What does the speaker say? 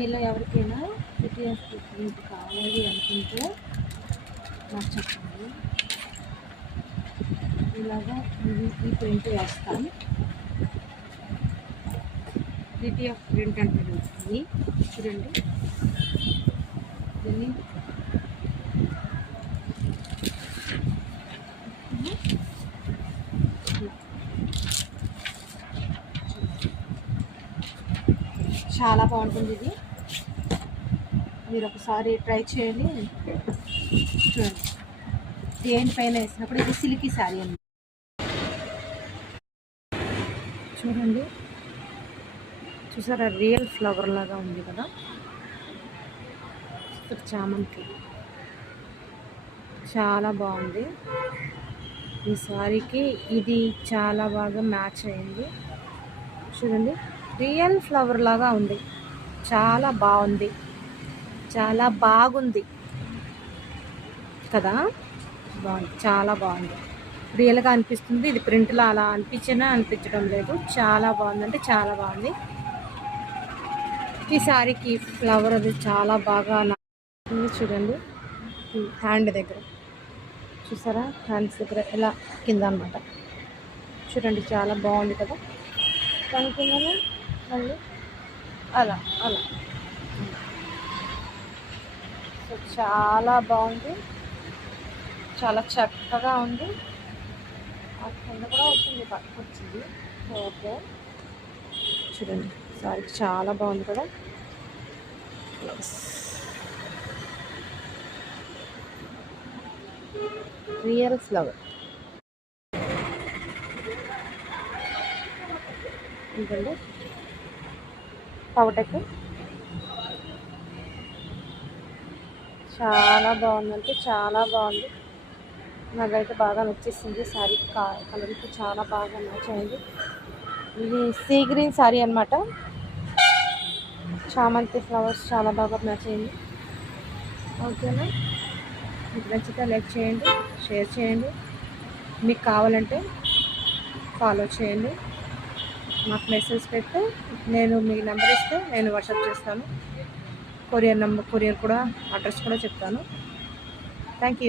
మీలో ఎవరికైనా cities print కావాలి అనుకుంటే నాకు చెప్పండి. ఇలాగా ఈ ప్రింట్ వేస్తాను. సిటీఎఫ్ ప్రింట్ అంటే వస్తుంది. చూడండి, దీన్ని చాలా బాగుంటుంది. ఇది మీరు ఒకసారి ట్రై చేయండి. చూడండి, దేనిపైన వేసినప్పుడు ఇది సిల్కీ శారీ అండి. చూడండి, చూసారా, రియల్ ఫ్లవర్ లాగా ఉంది కదా. చామంతి చాలా బాగుంది. ఈ శారీకి ఇది చాలా బాగా మ్యాచ్ అయింది. చూడండి, రియల్ ఫ్లవర్ లాగా ఉంది. చాలా బాగుంది, చాలా బాగుంది కదా. బాగుంది, చాలా బాగుంది. రియల్గా అనిపిస్తుంది. ఇది ప్రింట్లో అలా అనిపించడం లేదు. చాలా బాగుంది, అంటే చాలా బాగుంది. ఈ శారీకి ఫ్లవర్ అది చాలా బాగా చూడండి, హ్యాండ్ దగ్గర చూసారా, హ్యాండ్స్ దగ్గర ఇలా కింద అనమాట. చూడండి, చాలా బాగుంది కదా. దాని కింద మళ్ళీ అలా అలా. సో చాలా బాగుంది, చాలా చక్కగా ఉంది. ఆ కింద కూడా వచ్చింది, పక్కకు వచ్చింది. ఓకే, చూడండి, సారీ చాలా బాగుంది కదా. రియల్ ఫ్లవర్ ఇంకండి, పవటకు చాలా బాగుందంటే చాలా బాగుంది. నాకైతే బాగా నచ్చేసింది. శారీ కలర్కి చాలా బాగా మ్యాచ్ అయింది. ఇది సీ గ్రీన్ శారీ అనమాట. చామంతి ఫ్లవర్స్ చాలా బాగా మ్యాచ్ అయింది. ఓకేనా, మీకు నచ్చితే లైక్ చేయండి, షేర్ చేయండి. మీకు కావాలంటే ఫాలో చేయండి. మాకు మెసేజ్ పెడితే నేను మీ నెంబర్ ఇస్తే నేను వాట్సాప్ చేస్తాను. కొరియర్ కూడా అడ్రస్ కూడా చెప్తాను. Thank you.